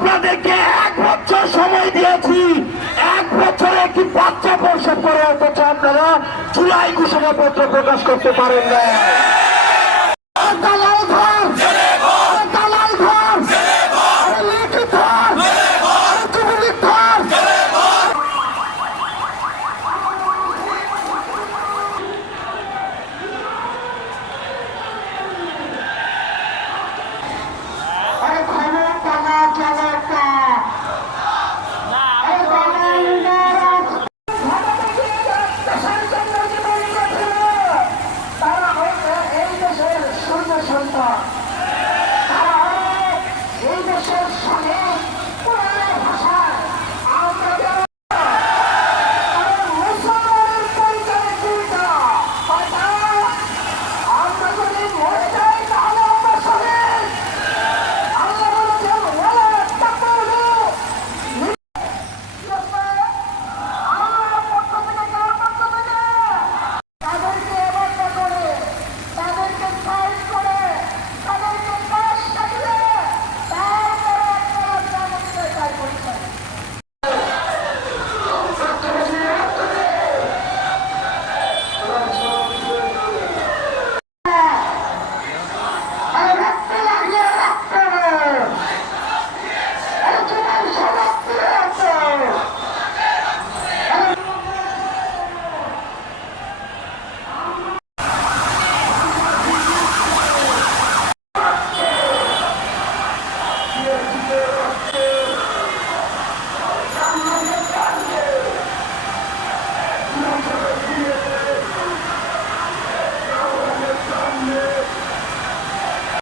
আপনাদেরকে এক বছর সময় দিয়েছি। এক বছরে একটি বাচ্চা প্রসব করে অথচ আপনারা জুলাই ঘোষণাপত্র প্রকাশ করতে পারেন না।